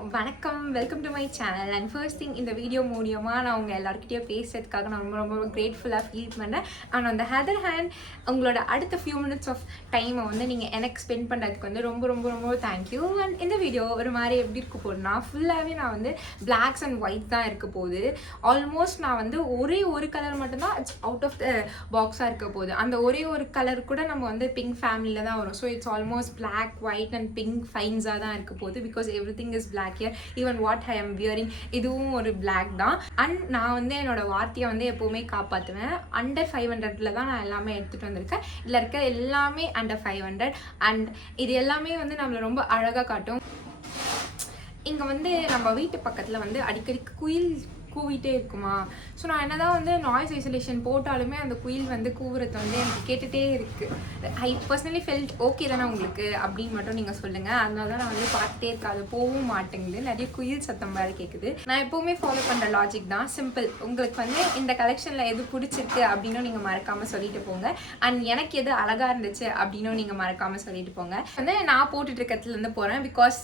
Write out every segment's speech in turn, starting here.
வணக்கம், welcome to my channel. And first thing, இந்த video மூலியமாக நான் உங்கள் எல்லாருக்கிட்டையும் பேசுறதுக்காக நான் ரொம்ப ரொம்ப கிரேட்ஃபுல்லாக ஃபீல் பண்ணேன். And on the other hand, உங்களோட அடுத்த ஃபியூ மினிட்ஸ் ஆஃப் டைமை வந்து நீங்கள் எனக்கு ஸ்பெண்ட் பண்ணுறதுக்கு வந்து ரொம்ப ரொம்ப ரொம்ப தேங்க்யூ. அண்ட் இந்த வீடியோ ஒரு மாதிரி எப்படி இருக்க போகுதுன்னா, ஃபுல்லாகவே நான் வந்து பிளாக்ஸ் அண்ட் ஒயிட் தான் இருக்க போகுது. ஆல்மோஸ்ட் நான் வந்து ஒரே ஒரு கலர் மட்டும்தான் அவுட் ஆஃப் த பாக்ஸாக இருக்க போகுது. அந்த ஒரே ஒரு கலர் கூட நம்ம வந்து பிங்க் ஃபேமிலியில் தான் வரும். So it's almost black, white and pink ஃபைன்ஸாக தான் இருக்க போகுது. Because everything is black here. Even what I am wearing இதுவும் ஒரு பிளாக் தான். அண்ட் நான் வந்து என்னோட வார்த்தையை வந்து எப்போவுமே காப்பாற்றுவேன். அண்டர் 500 தான் நான் எல்லாமே எடுத்துகிட்டு வந்திருக்கேன். இதில் இருக்க எல்லாமே அண்டர் 500. அண்ட் இது எல்லாமே வந்து நம்மளை ரொம்ப அழகாக காட்டும். இங்கே வந்து நம்ம வீட்டு பக்கத்தில் வந்து அடிக்கடி குயில் கூவிட்டே இருக்குமா. ஸோ நான் என்ன தான் வந்து நாய்ஸ் ஐசோலேஷன் போட்டாலுமே அந்த குயில் வந்து கூவுறது வந்து எனக்கு கேட்டுகிட்டே இருக்குது. ஐ பர்சனலி ஃபெல்ட் ஓகே தானே உங்களுக்கு அப்படின்னு மட்டும் நீங்கள் சொல்லுங்கள். அதனால தான் நான் வந்து பார்த்துட்டே இருக்கேன். அது போகவும் மாட்டேங்குது. நிறைய குயில் சத்தம் வேறு கேட்குது. நான் எப்போவுமே ஃபாலோ பண்ணுற லாஜிக் தான் சிம்பிள். உங்களுக்கு வந்து இந்த கலெக்ஷனில் எது பிடிச்சிருக்கு அப்படின்னும் நீங்கள் மறக்காமல் சொல்லிட்டு போங்க. அண்ட் எனக்கு எது அழகாக இருந்துச்சு அப்படின்னும் நீங்கள் மறக்காமல் சொல்லிட்டு போங்க. வந்து நான் போட்டுட்டு இருக்கிறதுலேருந்து போகிறேன். பிகாஸ்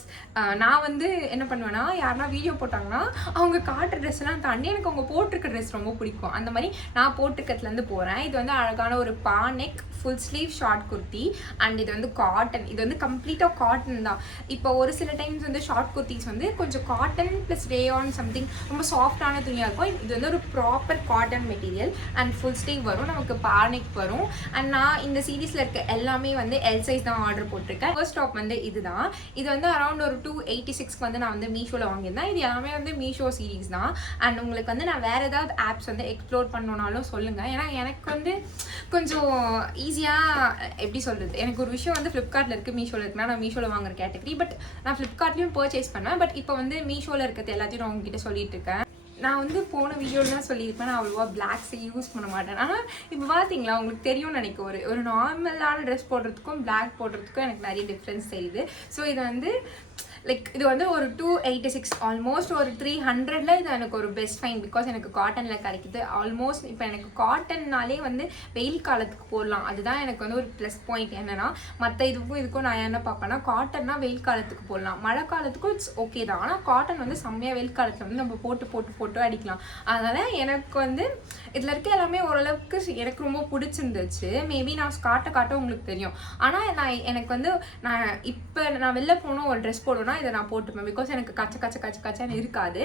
நான் வந்து என்ன பண்ணுவேன்னா, யாருன்னா வீடியோ போட்டாங்கன்னா அவங்க காட்டுற ட்ரெஸ்லாம் தாண்டி எனக்கு அவங்க போட்டிருக்க ட்ரெஸ் ரொம்ப பிடிக்கும். அந்த மாதிரி நான் போட்டிருக்கிறதுலேருந்து போகிறேன். இது வந்து அழகான ஒரு பா neck full sleeve short kurti. And இது வந்து காட்டன். இது வந்து கம்ப்ளீட்டாக காட்டன் தான். இப்போ ஒரு சில டைம்ஸ் வந்து ஷார்ட் குர்த்திஸ் வந்து கொஞ்சம் காட்டன் ப்ளஸ் ரேயான் சம்திங் ரொம்ப சாஃப்டான துணியாக இருக்கும். இது வந்து ஒரு proper cotton material. And full sleeve வரும், நமக்கு பா நெக் வரும். அண்ட் நான் இந்த சீரீஸில் இருக்க எல்லாமே வந்து எல் சைஸ் தான் ஆர்டர் போட்டிருக்கேன். ஃபர்ஸ்ட் டாப் வந்து இதுதான். இது வந்து அரௌண்ட் ஒரு 286 வந்து நான் வந்து மீஷோவில் வாங்கியிருந்தேன். இது எல்லாமே வந்து மீஷோ சீரீஸ் தான். அண்ட் உங்களுக்கு வந்து நான் வேறு ஏதாவது ஆப்ஸ் வந்து எக்ஸ்ப்ளோர் பண்ணணுன்னாலும் சொல்லுங்கள். ஏன்னா எனக்கு வந்து கொஞ்சம் ஈஸியாக எப்படி சொல்கிறது, எனக்கு ஒரு விஷயம் வந்து ஃப்ளிப்கார்ட்டில் இருக்குது, மீஷோவில் இருக்குன்னா நான் மீஷோவில் வாங்குற கேட்டகரி. பட் நான் ஃப்ளிப்கார்ட்லேயும் பர்ச்சேஸ் பண்ணுவேன். பட் இப்போ வந்து மீஷோவில் இருக்கிறது எல்லாத்தையும் நான் உங்ககிட்ட சொல்லிட்டு இருக்கேன். நான் வந்து போன வீடியோவில் தான் சொல்லியிருப்பேன், நான் அவ்வளோவா பிளாக்ஸை யூஸ் பண்ண மாட்டேன். ஆனால் இப்போ பார்த்தீங்களா, உங்களுக்கு தெரியும்னு நினைக்க ஒரு நார்மலான ட்ரெஸ் போடுறதுக்கும் பிளாக் போடுறதுக்கும் எனக்கு நிறைய டிஃப்ரென்ஸ் தெரியுது. ஸோ இது வந்து லைக் இது வந்து ஒரு 286 ஆல்மோஸ்ட் ஒரு 300ல் இது எனக்கு ஒரு பெஸ்ட் ஃபைன். பிகாஸ் எனக்கு காட்டனில் கிடைக்குது. ஆல்மோஸ்ட் இப்போ எனக்கு காட்டன்னாலே வந்து வெயில் காலத்துக்கு போடலாம். அதுதான் எனக்கு வந்து ஒரு ப்ளஸ் பாயிண்ட். என்னென்னா மற்ற இதுக்கும் நான் என்ன பார்ப்பேன்னா, காட்டன்னா வெயில் காலத்துக்கு போடலாம், மழை காலத்துக்கும் இட்ஸ் ஓகே தான். ஆனால் காட்டன் வந்து செம்மையாக வெயில் காலத்தில் வந்து நம்ம போட்டு அடிக்கலாம். அதனால் எனக்கு வந்து இதில் இருக்க எல்லாமே ஓரளவுக்கு எனக்கு ரொம்ப பிடிச்சிருந்துச்சு. மேபி நான் காட்ட உங்களுக்கு தெரியும். ஆனால் எனக்கு வந்து இப்போ நான் வெளில போனோம் ஒரு ட்ரெஸ் போடுவேன்னா இதை நான் போட்டுப்பேன். பிகாஸ் எனக்கு கச்சன்னு இருக்காது.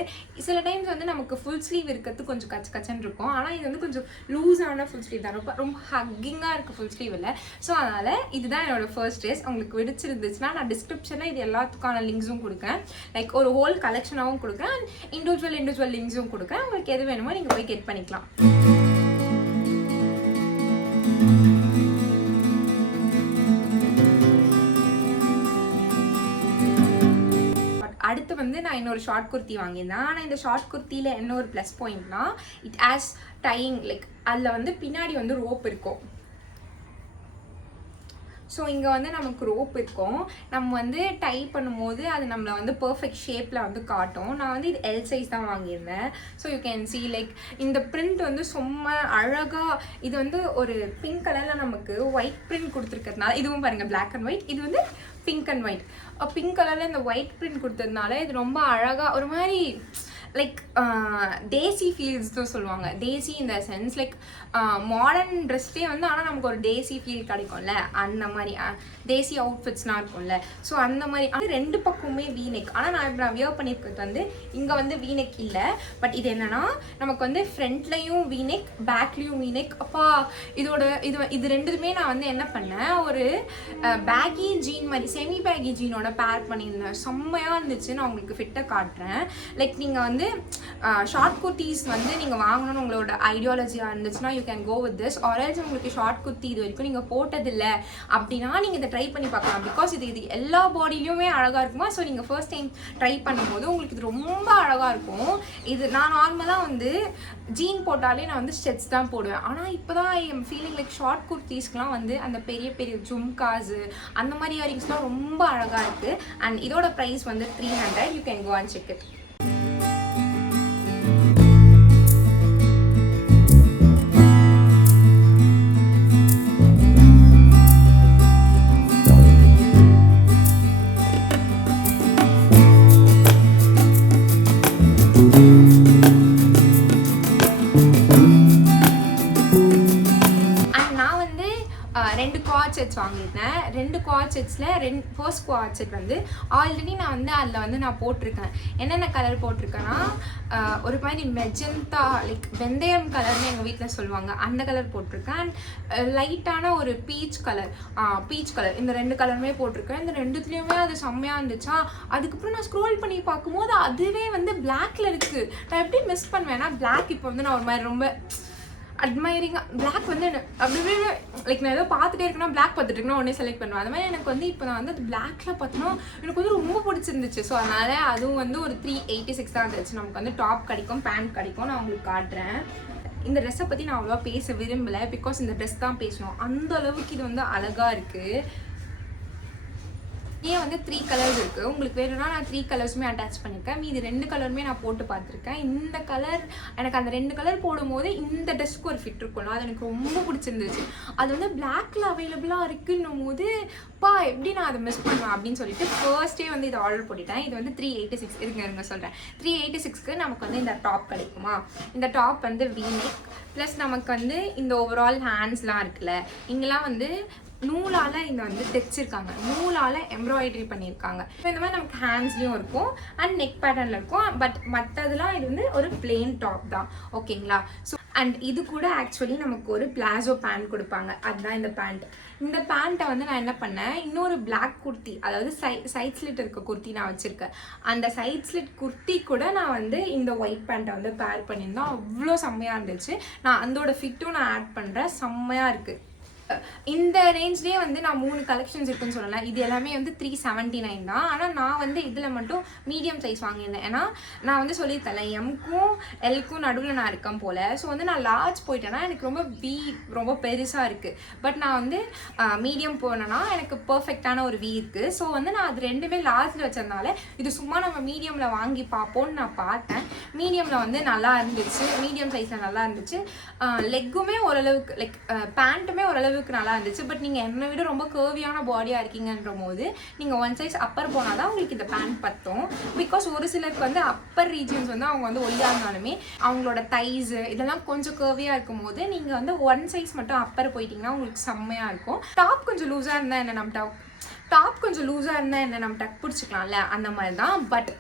சில டைம்ஸ் வந்து நமக்கு ஃபுல் ஸ்லீவ் இருக்கிறது கொஞ்சம் கச்சன்னு இருக்கும். ஆனால் இது வந்து கொஞ்சம் லூஸான ஃபுல் ஸ்லீவ் தான். ரொம்ப ஹக்கிங்காக இருக்குது ஃபுல் ஸ்லீவ் இல்லை. ஸோ அதனால் இதுதான் என்னோட ஃபர்ஸ்ட் ட்ரெஸ். உங்களுக்கு பிடிச்சிருந்துச்சுன்னா நான் டிஸ்கிரிப்ஷனில் இது எல்லாத்துக்கான லிங்க்ஸும் கொடுக்குறேன். லைக் ஒரு ஹோல் கலெக்ஷனாகவும் கொடுக்குறேன். இண்டிவிஜுவல் லிங்க்ஸும் கொடுக்குறேன். உங்களுக்கு எது வேணுமோ நீங்கள் போய் கெட் பண்ணிக்கலாம். அடுத்து வந்து நான் இன்னொரு ஷார்ட் குர்த்தி வாங்கியிருந்தேன். ஆனால் இந்த ஷார்ட் குர்த்தியில் என்ன ஒரு ப்ளஸ் பாயிண்ட்னா, இட் ஆஸ் டையிங். லைக் அதில் வந்து பின்னாடி வந்து ரோப் இருக்கும். ஸோ இங்கே வந்து நமக்கு ரோப் இருக்கும். நம்ம வந்து டை பண்ணும்போது அது நம்மளை வந்து பர்ஃபெக்ட் ஷேப்பில் வந்து காட்டும். நான் வந்து இது எல் சைஸ் தான் வாங்கியிருந்தேன். So you can see like இந்த பிரிண்ட் வந்து சும்மா அழகாக. இது வந்து ஒரு பிங்க் கலரில் நமக்கு ஒயிட் பிரிண்ட் கொடுத்துருக்கிறதுனால, இதுவும் பாருங்கள் பிளாக் அண்ட் ஒயிட், இது வந்து பிங்க் அண்ட் ஒயிட். பிங்க் கலரில் இந்த ஒயிட் பிரிண்ட் கொடுத்ததுனால இது ரொம்ப அழகாக ஒரு மாதிரி லைக் தேசி ஃபீல்ஸ் தான் சொல்லுவாங்க. தேசி இந்த சென்ஸ் லைக் மாடர்ன் ட்ரெஸ்ஸே வந்து ஆனால் நமக்கு ஒரு தேசி ஃபீல் கிடைக்கும்ல, அந்த மாதிரி தேசி அவுட்ஃபிட்ஸ்லாம் இருக்கும்ல. ஸோ அந்த மாதிரி ஆனால் ரெண்டு பக்கமுமே வீநெக். ஆனால் நான் இப்போ வியர் பண்ணியிருக்கிறது வந்து இங்கே வந்து வீநெக் இல்லை. பட் இது என்னென்னா நமக்கு வந்து ஃப்ரண்ட்லையும் வீநெக், பேக்லேயும் வீநெக். அப்பா இது ரெண்டுமே நான் வந்து என்ன பண்ணேன், ஒரு பேகி ஜீன் மாதிரி செமி பேகி ஜீனோட பேர் பண்ணியிருந்தேன். செம்மையாக இருந்துச்சு. நான் உங்களுக்கு ஃபிட்டை காட்டுறேன். லைக் நீங்கள் வந்து ஷார்ட் குர்த்திஸ் வந்து நீங்கள் வாங்கணும்னு உங்களோட ஐடியாலஜியாக இருந்துச்சுன்னா you can go with this. Already உங்களுக்கு ஷார்ட் குர்த்தி இது வரைக்கும் நீங்கள் போட்டதில்லை அப்படின்னா நீங்கள் இதை ட்ரை பண்ணி பார்க்கலாம். பிகாஸ் இது எல்லா பாடியிலுமே அழகாக இருக்குமா. ஸோ நீங்கள் ஃபர்ஸ்ட் டைம் ட்ரை பண்ணும்போது உங்களுக்கு இது ரொம்ப அழகாக இருக்கும். இது நான் நார்மலாக வந்து ஜீன் போட்டாலே நான் வந்து ஸ்டெட்ஸ் தான் போடுவேன். ஆனால் இப்போ தான் I am feeling like short குர்த்திஸ்க்கெலாம் வந்து அந்த பெரிய பெரிய ஜும்காஸு அந்த மாதிரி இயரிங்ஸ்லாம் ரொம்ப அழகாக இருக்குது. அண்ட் இதோட ப்ரைஸ் வந்து 300. You can go and check it. ரெண்டு குவாட் செட்ஸ் வாங்கியிருந்தேன். 2 குவாட் செட்ஸில் ஃபர்ஸ்ட் குவாட் செட் வந்து ஆல்ரெடி நான் வந்து அதில் வந்து நான் போட்டிருக்கேன். என்னென்ன கலர் போட்டிருக்கேன்னா ஒரு மாதிரி மெஜந்தா லைக் வெந்தயம் கலர்னு எங்கள் வீட்டில் சொல்லுவாங்க, அந்த கலர் போட்டிருக்கேன். அண்ட் லைட்டான ஒரு பீச் கலர் இந்த 2 கலருமே போட்டிருக்கேன். இந்த 2துலேயுமே அது செம்மையாக இருந்துச்சா. அதுக்கப்புறம் நான் ஸ்க்ரோல் பண்ணி பார்க்கும்போது அதுவே வந்து பிளாக்ல இருக்குது. நான் எப்படி மிஸ் பண்ணுவேன்னா பிளாக் இப்போ வந்து நான் ஒரு மாதிரி ரொம்ப அட்மைரிங்காக பிளாக் வந்து அப்படியே லைக் நான் ஏதோ பார்த்துட்டே இருக்கேன்னா பிளாக் பார்த்துட்டு இருக்கேன்னா உடனே செலக்ட் பண்ணுவேன். அது மாதிரி எனக்கு வந்து இப்போ நான் வந்து அது பிளாக்ல பார்த்தோன்னா எனக்கு வந்து ரொம்ப பிடிச்சிருந்துச்சு. ஸோ அதனால் அதுவும் வந்து ஒரு 386 தான் இருந்துச்சு. நமக்கு வந்து டாப் கிடைக்கும், பேண்ட் கிடைக்கும். நான் உங்களுக்கு காட்டுறேன். இந்த ட்ரெஸ்ஸை பற்றி நான் அவ்வளோவா பேச விரும்பலை, பிகாஸ் இந்த ட்ரெஸ் தான் பேசணும். அந்த அளவுக்கு இது வந்து அழகாக இருக்குது. ஏன் வந்து 3 கலர்ஸ் இருக்குது. உங்களுக்கு வேணும்னா நான் 3 கலர்ஸுமே அட்டாச் பண்ணியிருக்கேன். மீது 2 கலருமே நான் போட்டு பார்த்துருக்கேன். இந்த கலர் எனக்கு அந்த 2 கலர் போடும்போது இந்த ட்ரெஸ்க்கு ஒரு ஃபிட் இருக்கும்ல, அது எனக்கு ரொம்ப பிடிச்சிருந்துச்சு. அது வந்து பிளாக்ல அவைலபிளாக இருக்குன்னும் போது எப்படி நான் அதை மிஸ் பண்ணுவேன் அப்படின்னு சொல்லிட்டு ஃபர்ஸ்டே வந்து இதை ஆர்டர் போட்டுட்டேன். இது வந்து 386 இருங்க சொல்கிறேன். 386க்கு நமக்கு வந்து இந்த டாப் கிடைக்குமா. இந்த டாப் வந்து வீநெக் ப்ளஸ் நமக்கு வந்து இந்த ஓவரால் ஹேண்ட்ஸ்லாம் இருக்குல்ல, இங்கெல்லாம் வந்து நூலால் இங்கே வந்து தைச்சிருக்காங்க, நூலால் எம்ப்ராய்டரி பண்ணியிருக்காங்க. ஸோ இந்த மாதிரி நமக்கு ஹேண்ட்ஸ்லேயும் இருக்கும் அண்ட் நெக் பேட்டர்னில் இருக்கும். பட் மற்றதுலாம் இது வந்து ஒரு பிளெயின் டாப் தான், ஓகேங்களா. ஸோ அண்ட் இது கூட ஆக்சுவலி நமக்கு ஒரு பிளாசோ பேண்ட் கொடுப்பாங்க, அதுதான் இந்த பேண்ட். இந்த பேண்ட்டை வந்து நான் என்ன பண்ணேன், இன்னொரு பிளாக் குர்த்தி, அதாவது சைட் ஸ்லிட் இருக்க குர்த்தி நான் வச்சுருக்கேன். அந்த சைட் ஸ்லிட் குர்த்தி கூட நான் வந்து இந்த ஒயிட் பேண்ட்டை வந்து பேர் பண்ணியிருந்தோம். அவ்வளோ செம்மையாக இருந்துச்சு. நான் அதோட ஃபிட்டும் நான் ஆட் பண்ணுறேன், செம்மையாக இருக்குது. இந்த ரேஞ்ச்லேயே வந்து நான் 3 கலெக்ஷன்ஸ் இருக்குன்னு சொல்லலாம். இது எல்லாமே வந்து 379 தான். ஆனால் நான் வந்து இதில் மட்டும் மீடியம் சைஸ் வாங்கியிருந்தேன். ஏன்னா நான் வந்து சொல்லியிருத்தேன் எம்க்கும் எல்க்கும் நடுவில் நான் இருக்கேன் போல். ஸோ வந்து நான் லார்ஜ் போயிட்டேன்னா எனக்கு ரொம்ப பெருசாக இருக்குது. பட் நான் வந்து மீடியம் போனேன்னா எனக்கு பர்ஃபெக்டான ஒரு வி இருக்குது. ஸோ வந்து நான் அது ரெண்டுமே லார்ஜில் வச்சதுனால இது சும்மா நம்ம மீடியமில் வாங்கி பார்ப்போன்னு நான் பார்த்தேன். மீடியமில் வந்து நல்லா இருந்துச்சு, மீடியம் சைஸில் நல்லா இருந்துச்சு. லெக்குமே ஓரளவுக்கு லைக் பேண்ட்டுமே ஓரளவுக்கு நல்லா இருந்துச்சு. பட் நீங்கள் என்னை விட ரொம்ப கர்வியான பாடியாக இருக்கீங்கன்ற போது நீங்கள் 1 சைஸ் அப்பர் போனால் தான் உங்களுக்கு இந்த பேண்ட் பற்றும். பிகாஸ் ஒரு சிலருக்கு வந்து அப்பர் ரீஜன்ஸ் வந்து அவங்க வந்து ஒல்லியாக இருந்தாலுமே அவங்களோட தைஸு இதெல்லாம் கொஞ்சம் கர்வியாக இருக்கும் போது நீங்கள் வந்து 1 சைஸ் மட்டும் அப்பர் போயிட்டீங்கன்னா உங்களுக்கு செம்மையாக இருக்கும். டாப் கொஞ்சம் லூஸாக இருந்தால் என்ன நம்ம டக் பிடிச்சிக்கலாம்ல, அந்த மாதிரி தான். பட்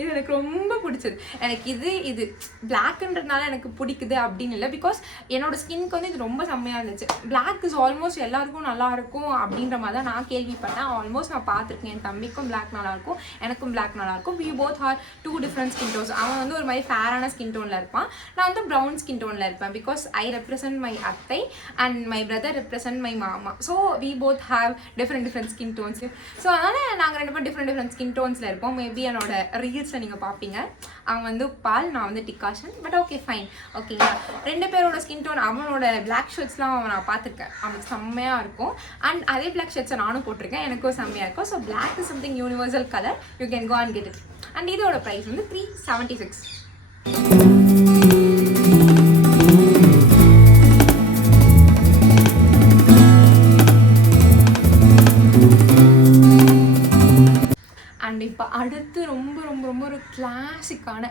இது எனக்கு ரொம்ப பிடிச்சது. எனக்கு இது பிளாக்ன்றதுனால எனக்கு பிடிக்குது அப்படின்னு இல்லை, பிகாஸ் என்னோட ஸ்கின்க்கு வந்து இது ரொம்ப செம்மையாக இருந்துச்சு. பிளாக் இஸ் ஆல்மோஸ்ட் எல்லாருக்கும் நல்லா இருக்கும் அப்படின்ற மாதிரி தான் நான் கேள்விப்பட்டேன். ஆல்மோஸ்ட் நான் பார்த்துருக்கேன். என் தம்பிக்கும் பிளாக் நல்லாயிருக்கும், எனக்கும் பிளாக் நல்லாயிருக்கும். We both are 2 different skin tones. அவன் வந்து ஒரு மாதிரி ஃபேரான ஸ்கின் டோனில் இருப்பான், நான் வந்து ப்ரௌன் ஸ்கின் டோனில் இருப்பேன். பிகாஸ் ஐ ரெப்ரசன்ட் மை அத்தை and my brother represent my மாமா. So we both have different skin tones. ஸோ அதனால் நாங்கள் 2 பேரும் டிஃப்ரெண்ட் ஸ்கின் டோன்ஸில் இருப்போம். மேபி என்னோட ரீல்ஸில் நீங்கள் பார்ப்பீங்க. அவன் வந்து பால், நான் வந்து டிகாஷன். பட் ஓகே ஃபைன், ஓகேங்களா. 2 பேரோட ஸ்கின் டோன், அவனோட பிளாக் ஷர்ட்ஸ்லாம் நான் பார்த்துருக்கேன், அவனுக்கு செம்மையாக இருக்கும். அண்ட் அதே பிளாக் ஷர்ட்ஸை நானும் போட்டிருக்கேன், எனக்கும் செம்மையாக இருக்கும். So black is something universal colour, you can go and get it. And இதோட ப்ரைஸ் வந்து 376. அண்ட் இப்போ அடுத்து ரொம்ப ரொம்ப ரொம்ப ஒரு கிளாசிக்கான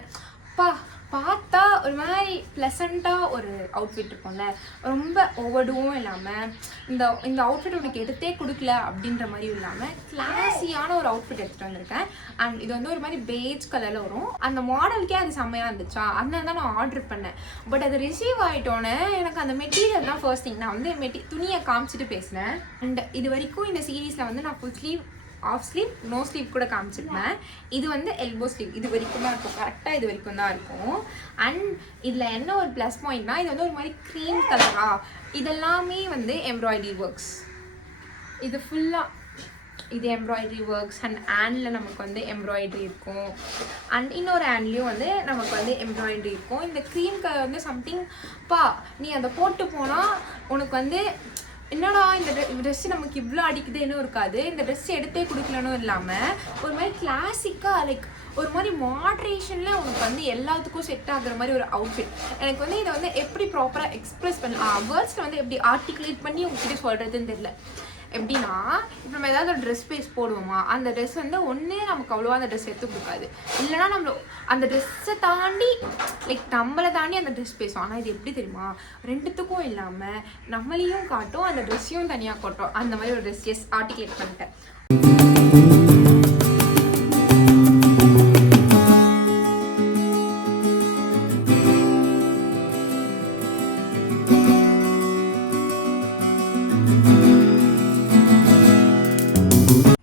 பார்த்தா ஒரு மாதிரி ப்ளசண்ட்டாக ஒரு அவுட்ஃபிட் இருக்கும்ல, ரொம்ப ஓவர்டூவும் இல்லாமல் இந்த அவுட்ஃபிட் உனக்கு எடுத்தே கொடுக்கல அப்படின்ற மாதிரி இல்லாமல் கிளாஸியான ஒரு அவுட்ஃபிட் எடுத்துகிட்டு வந்திருக்கேன். அண்ட் இது வந்து ஒரு மாதிரி பேஜ் கலரில் வரும். அந்த மாடலுக்கே அது செம்மையாக இருந்துச்சா, அதனால தான் நான் ஆர்டர் பண்ணேன். பட் அது ரிசீவ் ஆகிட்டோன்னே எனக்கு அந்த மெட்டீரியல் தான் ஃபர்ஸ்ட் திங். நான் வந்து துணியை காமிச்சிட்டு பேசினேன். அண்ட் இது வரைக்கும் இந்த சீரீஸில் வந்து நான் full sleeve, half sleeve, no sleeve கூட காமிச்சிருப்பேன். இது வந்து எல்போ ஸ்லீவ், இது வரைக்கும் தான் இருக்கும், கரெக்டாக இது வரைக்கும் தான் இருக்கும். அண்ட் இதில் என்ன ஒரு ப்ளஸ் பாயிண்ட்னா, இது வந்து ஒரு மாதிரி க்ரீம் கலரா, இதெல்லாமே வந்து எம்ப்ராய்டரி ஒர்க்ஸ். இது ஃபுல்லாக இது எம்ப்ராய்டரி ஒர்க்ஸ். அண்ட் ஹேண்டில் நமக்கு வந்து எம்ப்ராய்டரி இருக்கும். அண்ட் இன்னொரு ஹேண்ட்லேயும் வந்து நமக்கு வந்து எம்ப்ராய்டரி இருக்கும். இந்த க்ரீம் கலர் வந்து சம்திங் நீ அதை போட்டு போனால் உனக்கு வந்து என்னடா இந்த ட்ரெஸ்ஸு நமக்கு இவ்வளோ அடிக்குதுன்னு இருக்காது. இந்த ட்ரெஸ் எடுத்தே கொடுக்கலன்னு இல்லாமல் ஒரு மாதிரி கிளாசிக்காக லைக் ஒரு மாதிரி மாட்ரேஷனில் உனக்கு வந்து எல்லாத்துக்கும் செட் ஆகுற மாதிரி ஒரு அவுட்ஃபிட். எனக்கு வந்து இதை வந்து எப்படி ப்ராப்பராக எக்ஸ்ப்ரெஸ் பண்ண வேர்ட்ஸில் வந்து எப்படி ஆர்டிகுலேட் பண்ணி உங்ககிட்ட சொல்கிறதுன்னு தெரியல. எப்படின்னா இப்போ நம்ம ஏதாவது ஒரு ட்ரெஸ் பீஸ் போடுவோமா, அந்த ட்ரெஸ் வந்து ஒன்றே நமக்கு அவ்வளோவா அந்த ட்ரெஸ் எடுத்து கொடுக்காது, இல்லைனா நம்ம அந்த ட்ரெஸ்ஸை தாண்டி லைக் நம்மளை தாண்டி அந்த ட்ரெஸ் பேசும். ஆனால் இது எப்படி தெரியுமா, ரெண்டுத்துக்கும் இல்லாமல் நம்மளையும் காட்டும், அந்த ட்ரெஸ்ஸையும் தனியாக காட்டும். அந்த மாதிரி ஒரு ட்ரெஸ் எஸ் ஆர்டிகுலேட் பண்ணிட்டேன்.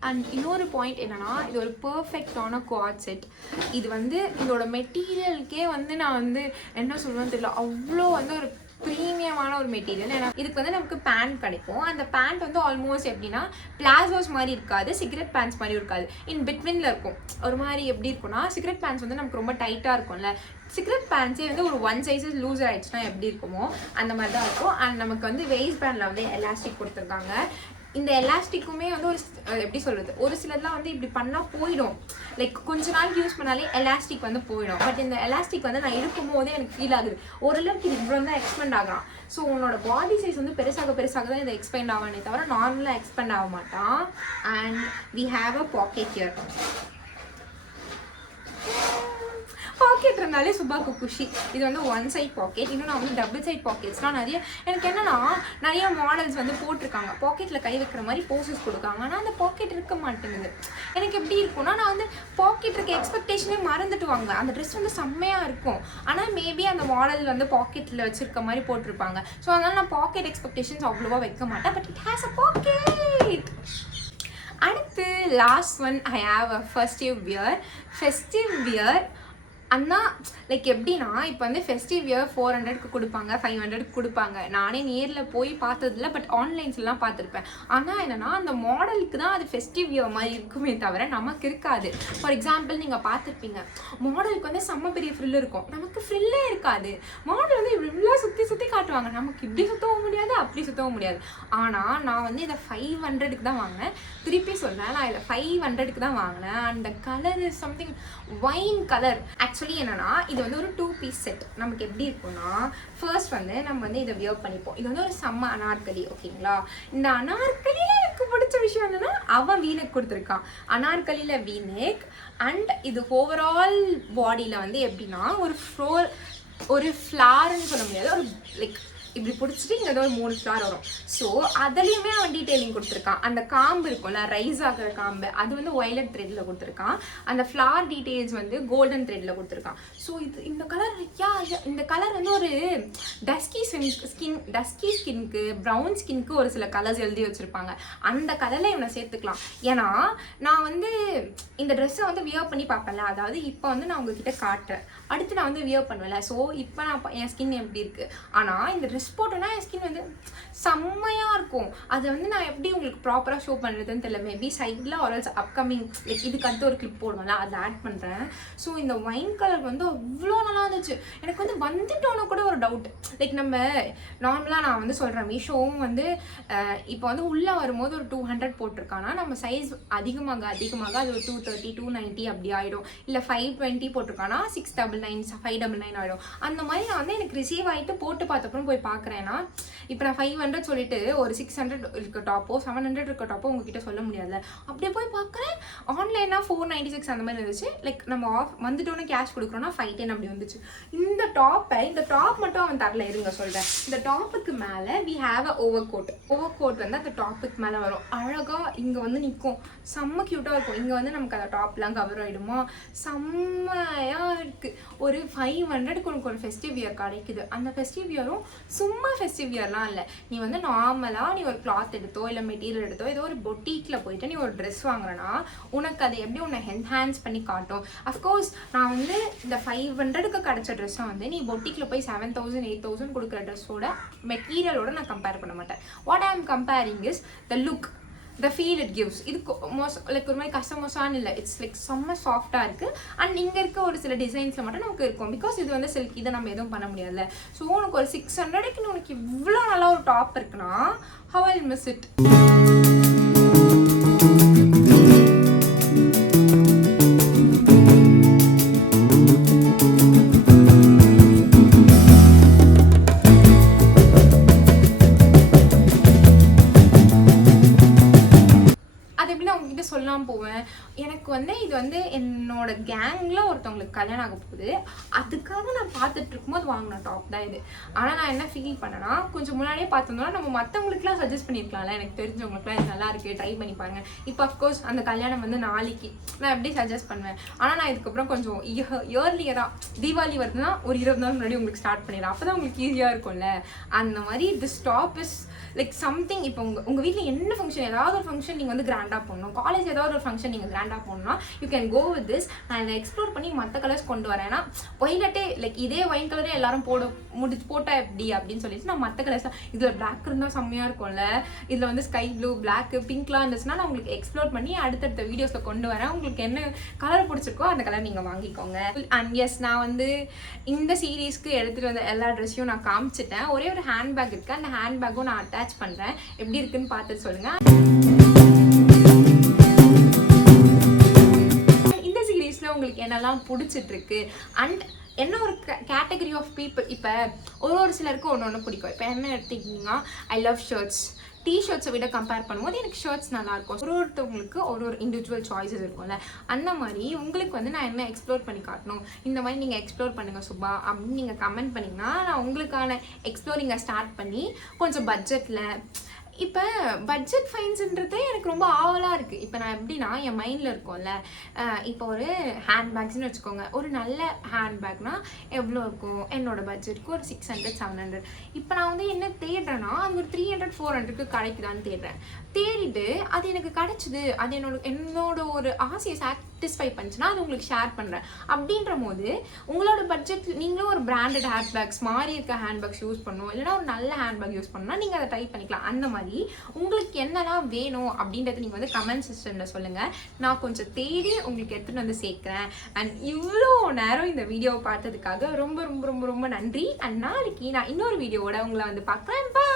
அண்ட் இன்னொரு பாயிண்ட் என்னன்னா, இது ஒரு பர்ஃபெக்டான குவாட் செட். இது வந்து இதோட மெட்டீரியலுக்கே வந்து நான் வந்து என்ன சொல்லுவேன்னு தெரியல, அவ்வளோ வந்து ஒரு ப்ரீமியமான ஒரு மெட்டீரியல். ஏன்னா இதுக்கு வந்து நமக்கு பேண்ட் கிடைக்கும். அந்த பேண்ட் வந்து ஆல்மோஸ்ட் எப்படின்னா பிளாசோஸ் மாதிரி இருக்காது, சிகரெட் பேண்ட்ஸ் மாதிரி இருக்காது, இன் பிட்வீனில் இருக்கும். ஒரு மாதிரி எப்படி இருக்கும்னா, சிகரெட் பேண்ட்ஸ் வந்து நமக்கு ரொம்ப டைட்டாக இருக்கும்ல, சிகரெட் பேண்ட்ஸே வந்து ஒரு 1 சைஸஸ் லூஸ் ஆகிடுச்சுன்னா எப்படி இருக்குமோ அந்த மாதிரி தான் இருக்கும். அண்ட் நமக்கு வந்து வெயிஸ்ட் பேண்டில் வந்து எலாஸ்டிக் கொடுத்துருக்காங்க. இந்த எலாஸ்டிக்குமே வந்து ஒரு எப்படி சொல்கிறது, ஒரு சிலர்லாம் வந்து இப்படி பண்ணால் போயிடும், லைக் கொஞ்ச நாள் யூஸ் பண்ணாலே எலாஸ்டிக் வந்து போயிடும். பட் இந்த எலாஸ்டிக் வந்து நான் இருக்கும் போதே எனக்கு ஃபீல் ஆகுது, ஓரளவுக்கு இது இவ்வளோ தான் எக்ஸ்பெண்ட் ஆகிறான். ஸோ உன்னோட பாடி சைஸ் வந்து பெருசாக தான் இதை எக்ஸ்பெண்ட் ஆகானே தவிர நார்மலாக எக்ஸ்பெண்ட் ஆக மாட்டான். And we have a pocket here. Pocket இருந்தாலே சுபாக்கு குஷி. இது வந்து 1 சைட் பாக்கெட். இன்னும் நான் வந்து டபுள் சைட் பாக்கெட்ஸ்லாம் நிறைய எனக்கு என்னன்னா நிறைய மாடல்ஸ் வந்து போட்டிருக்காங்க, பாக்கெட்டில் கை வைக்கிற மாதிரி போசஸ் கொடுக்காங்க. ஆனால் அந்த பாக்கெட் இருக்க மாட்டேங்குது. எனக்கு எப்படி இருக்கும்னா, நான் வந்து பாக்கெட் இருக்க எக்ஸ்பெக்டேஷனே மறந்துட்டு வாங்க, அந்த ட்ரெஸ் வந்து செம்மையாக இருக்கும். ஆனால் மேபி அந்த மாடல் வந்து பாக்கெட்டில் வச்சுருக்க மாதிரி போட்டிருப்பாங்க. ஸோ அதனால் நான் பாக்கெட் எக்ஸ்பெக்டேஷன்ஸ் அவ்வளோவா வைக்க மாட்டேன். But it has a pocket. அடுத்து last one, I have a festive wear. அண்ணா லைக் எப்படின்னா, இப்போ வந்து ஃபெஸ்டிவ் வியர் 400க்கு கொடுப்பாங்க, 500க்கு கொடுப்பாங்க. நானே நேரில் போய் பார்த்ததில்ல, பட் ஆன்லைன்ஸ்லாம் பார்த்துருப்பேன். ஆனால் என்னென்னா அந்த மாடலுக்கு தான் அது ஃபெஸ்டிவ் வியர் மாதிரி இருக்குமே தவிர நமக்கு இருக்காது. ஃபார் எக்ஸாம்பிள் நீங்கள் பார்த்துருப்பீங்க, மாடலுக்கு வந்து செம்ம பெரிய ஃப்ரில் இருக்கும், நமக்கு ஃப்ரில்லே இருக்காது. மாடல் வந்து இவ்வளோ சுற்றி காட்டுவாங்க, நமக்கு இப்படி சுற்றவும் முடியாது, அப்படி சுற்றவும் முடியாது. ஆனால் நான் வந்து இதை 500க்கு தான் வாங்கினேன். திருப்பி சொல்கிறேன், நான் இதை 500க்கு தான் வாங்கினேன். அந்த colour is something wine colour. Actually என்னன்னா, இது வந்து ஒரு 2 பீஸ் செட். நமக்கு எப்படி இருக்கும்னா, ஃபர்ஸ்ட் வந்து நம்ம வந்து இதை வியர் பண்ணிப்போம். இது வந்து ஒரு செம்ம அனார்கலி, ஓகேங்களா? இந்த அனார்கலியில் எனக்கு பிடிச்ச விஷயம் என்னன்னா, அவன் வீனெக் கொடுத்துருக்கான். அனார்கலியில் வீனெக் அண்ட் இது ஓவரால் பாடியில் வந்து எப்படின்னா ஒரு ஃப்ளார்ன்னு சொல்ல முடியாது, ஒரு லைக் இப்படி பிடிச்சிட்டு இங்கே ஏதோ ஒரு 3 ஃப்ளார் வரும். ஸோ அதுலேயுமே அவன் டீட்டெயிலிங் கொடுத்துருக்கான். அந்த காம்பு இருக்கும்ல, ரைஸ் ஆகிற காம்பு, அது வந்து வயலட் த்ரெட்டில் கொடுத்துருக்கான். அந்த ஃப்ளார் டீட்டெயில்ஸ் வந்து கோல்டன் த்ரெட்டில் கொடுத்துருக்கான். ஸோ இந்த கலர் இந்த கலர் வந்து ஒரு டஸ்கி ஸ்கின்க்கு ப்ரௌன் ஸ்கின்க்கு ஒரு சில கலர்ஸ் எழுதி வச்சுருப்பாங்க. அந்த கலரில் இவனை சேர்த்துக்கலாம். ஏன்னா நான் வந்து இந்த ட்ரெஸ்ஸை வந்து வியர் பண்ணி பார்ப்பேன்ல, அதாவது இப்போ வந்து நான் உங்ககிட்ட காட்டுறேன், அடுத்து நான் வந்து வியர் பண்ணுவேன்ல. ஸோ இப்போ நான் என் ஸ்கின் எப்படி இருக்குது, ஆனால் இந்த ட்ரெஸ் போட்டோன்னா என் ஸ்கின் வந்து செம்மையாக இருக்கும். அதை வந்து நான் எப்படி உங்களுக்கு ப்ராப்பராக ஷோ பண்ணுறதுன்னு தெரியல. மேபி சைடில் ஒரு அப்கமிங் லைக் இதுக்கு அடுத்து ஒரு கிளிப் போடுவேன்ல, அதை ஆட் பண்ணுறேன். ஸோ இந்த ஒயின் கலர் வந்து அவ்வளோ நல்லா இருந்துச்சு. எனக்கு வந்து வந்துட்டோன்னு கூட ஒரு டவுட், லைக் நம்ம நார்மலாக நான் வந்து சொல்கிறேன், மீஷோவும் வந்து இப்போ வந்து உள்ளே வரும்போது ஒரு 200 போட்டிருக்கானா, நம்ம சைஸ் அதிகமாக அது ஒரு 230 290 அப்படி ஆகிடும். இல்லை 520 போட்டிருக்கானா 699 599 ஆகிடும். அந்த மாதிரி நான் வந்து எனக்கு ரிசீவ் ஆகிட்டு போட்டு பார்த்தப்பறம் போய் பார்க்குறேன்னா, இப்போ நான் 500 சொல்லிட்டு ஒரு 600 இருக்க டாப்போ 700 இருக்க டாப்போ உங்ககிட்ட சொல்ல முடியாது. அப்படியே போய் பார்க்குறேன், ஆன்லைனாக 496 அந்த மாதிரி இருந்துச்சு. லைக் நம்ம வந்துட்டோன்னு கேஷ் கொடுக்குறோன்னா 510 அப்படி வந்துச்சு. இந்த டாப் மட்டும் அவன் தரல, இருங்க சொல்கிறேன். இந்த டாப்புக்கு மேலே we have a over coat வந்து அந்த டாப்புக்கு மேலே வரும். அழகாக இங்கே வந்து நிற்கும், செம்ம க்யூட்டாக இருக்கும். இங்கே வந்து நமக்கு அந்த டாப்லாம் கவர் ஆகிடுமா, செம்மையாக இருக்குது. ஒரு 500க்கு உனக்கு ஒரு ஃபெஸ்டிவ் வியர் கிடைக்குது. அந்த ஃபெஸ்டிவ் வியரும் சும்மா ஃபெஸ்டிவ் வியர்லாம் இல்லை, நீ வந்து நார்மலாக நீ ஒரு கிளாத் எடுத்தோ இல்லை மெட்டீரியல் எடுத்தோ ஏதோ ஒரு பொட்டிக்கில் போயிட்டு நீ ஒரு ட்ரெஸ் வாங்குறேன்னா உனக்கு அது எப்படி உன்னை என்ஹான்ஸ் பண்ணி காட்டும். அஃப்கோர்ஸ் நான் வந்து இந்த 500க்கு கிடச்ச ட்ரெஸ்ஸை வந்து நீ பொட்டிக்கில் போய் 7000 8000 கொடுக்குற ட்ரெஸ்ஸோட மெட்டீரியலோட நான் கம்பேர் பண்ண மாட்டேன். வாட் ஐ ஆம் comparing is the look, the feel it gives. இது லைக் ஒரு மாதிரி கஸ்டமர்ஸான இல்லை, இட்ஸ் லைக் செம்ம சாஃப்டாக இருக்குது. அண்ட் இங்கே இருக்க ஒரு சில டிசைன்ஸில் மட்டும் நமக்கு இருக்கும், பிகாஸ் இது வந்து சில்க், இதை நம்ம எதுவும் பண்ண முடியாதுல்ல. ஸோ உனக்கு ஒரு 600க்கு உனக்கு இவ்வளோ நல்லா ஒரு டாப் இருக்குன்னா, how I'll miss it. தெரிஞ்சவங்கள ஒருத்தவங்களுக்கு கல்யாணம் ஆக போகுது, அதுக்காக நான் பார்த்துட்டு இருக்கும்போது வாங்கின டாப் தான் இது. ஆனால் நான் என்ன ஃபீல் பண்ணேன்னா, கொஞ்சம் முன்னாடியே பார்த்துருந்தோம்னா நம்ம மற்றவங்களுக்குலாம் சஜஸ்ட் பண்ணியிருக்கலாம்ல, எனக்கு தெரிஞ்சவங்களுக்குலாம் இது நல்லா இருக்குது, ட்ரை பண்ணி பாருங்க. இப்போ அஃப்கோர்ஸ் அந்த கல்யாணம் வந்து நாளைக்கு, நான் எப்படி சஜஸ்ட் பண்ணுவேன். ஆனால் நான் இதுக்கப்புறம் கொஞ்சம் இயர்லியராக தீபாவளி வருதுன்னா ஒரு 20 நாள் முன்னாடி உங்களுக்கு ஸ்டார்ட் பண்ணிடுறேன். அப்போ தான் உங்களுக்கு ஈஸியாக இருக்கும்ல. அந்த மாதிரி this top is like something. இப்போ உங்கள் வீட்டில் என்ன ஃபங்க்ஷன், ஏதாவது ஒரு ஃபங்க்ஷன் நீங்கள் வந்து கிராண்டாக போடணும், காலேஜ் ஏதாவது ஒரு ஃபங்க்ஷன் நீங்கள் கிராண்டாக போடணும்னா you can go with this. நான் இதை எக்ஸ்ப்ளோர் பண்ணி மற்ற கலர்ஸ் கொண்டு வரேன். ஏன்னா ஒயிலட்டே லைக் இதே ஒயின் கலரே எல்லாரும் போட்டால் எப்படி அப்படின்னு சொல்லிட்டு நான் மற்ற கலர்ஸ் இதில் பிளாக் இருந்தால் செம்மையாக இருக்கும்ல, இதில் வந்து ஸ்கை ப்ளூ, பிளாக், பிங்க்லாம் இருந்துச்சுன்னா நான் உங்களுக்கு எக்ஸ்ப்ளோர் பண்ணி அடுத்தடுத்த வீடியோஸில் கொண்டு வரேன். உங்களுக்கு என்ன கலர் பிடிச்சிருக்கோ அந்த கலர் நீங்கள் வாங்கிக்கோங்க. அண்ட் எஸ், நான் வந்து இந்த சீரீஸ்க்கு எடுத்துகிட்டு வந்த எல்லா ட்ரெஸ்ஸையும் நான் காமிச்சிட்டேன். ஒரே ஒரு ஹேண்ட்பேக் இருக்குது, அந்த ஹேண்ட்பேக்கும் நான் அட்டாச் பண்ணுறேன். எப்படி இருக்குன்னு பார்த்துட்டு சொல்லுங்கள். இந்த சீரீஸில் உங்களுக்கு என்னெல்லாம் பிடிச்சிட்ருக்கு அண்ட் என்ன ஒரு கேட்டகரி ஆஃப் பீப்புள். இப்போ ஒரு சிலருக்கு ஒன்று பிடிக்கும். இப்போ என்ன எடுத்துக்கிட்டிங்கன்னா, ஐ லவ் ஷர்ட்ஸ். டிஷர்ட்ஸை விட கம்பேர் பண்ணும்போது எனக்கு ஷர்ட்ஸ் நல்லாயிருக்கும். ஒருத்தவங்களுக்கு ஒரு இண்டிவிஜுவல் சாய்ஸஸ் இருக்கும்ல. அந்த மாதிரி உங்களுக்கு வந்து நான் என்ன எக்ஸ்ப்ளோர் பண்ணி காட்டணும், இந்த மாதிரி நீங்கள் எக்ஸ்ப்ளோர் பண்ணுங்கள் சுபா அப்படின்னு நீங்கள் கமெண்ட் பண்ணிங்கன்னா நான் உங்களுக்கான எக்ஸ்ப்ளோரிங்கை ஸ்டார்ட் பண்ணி கொஞ்சம் பட்ஜெட்டில். இப்போ பட்ஜெட் ஃபைன்ஸுன்றதே எனக்கு ரொம்ப ஆவலாக இருக்குது. இப்போ நான் எப்படின்னா என் மைண்டில் இருக்கும்ல, இப்போ ஒரு ஹேண்ட்பேக்ஸ்ன்னு வச்சுக்கோங்க. ஒரு நல்ல ஹேண்ட்பேக்னால் எவ்வளோ இருக்கும், என்னோடய பட்ஜெட்டுக்கு ஒரு 600 700. இப்போ நான் வந்து என்ன தேடுறேன்னா அது ஒரு 300 400க்கு கிடைக்குதான்னு தேடிட்டு அது எனக்கு கிடச்சிது, அது என்னோட ஒரு ஆசையை சாட்டிஸ்ஃபை பண்ணிச்சுன்னா அது உங்களுக்கு ஷேர் பண்ணுறேன். அப்படின்ற போது உங்களோட பட்ஜெட் நீங்களும் ஒரு பிராண்டட் ஹேண்ட்பேக்ஸ் மாதிரி இருக்க ஹேண்ட்பேக்ஸ் யூஸ் பண்ணணும், இல்லைனா ஒரு நல்ல ஹேண்ட்பேக் யூஸ் பண்ணணும்னா நீங்கள் அதை ட்ரை பண்ணிக்கலாம். அந்த மாதிரி உங்களுக்கு என்னெல்லாம் வேணும் அப்படின்றத நீங்கள் வந்து கமெண்ட் செக்ஷனில் சொல்லுங்கள். நான் கொஞ்சம் தேடி உங்களுக்கு எடுத்துகிட்டு வந்து சேர்க்குறேன். அண்ட் இவ்வளோ நேரம் இந்த வீடியோவை பார்த்ததுக்காக ரொம்ப ரொம்ப ரொம்ப ரொம்ப நன்றி. அண்ட் நாளைக்கு நான் இன்னொரு வீடியோவோட உங்களை வந்து பார்க்குறேன். பாய்.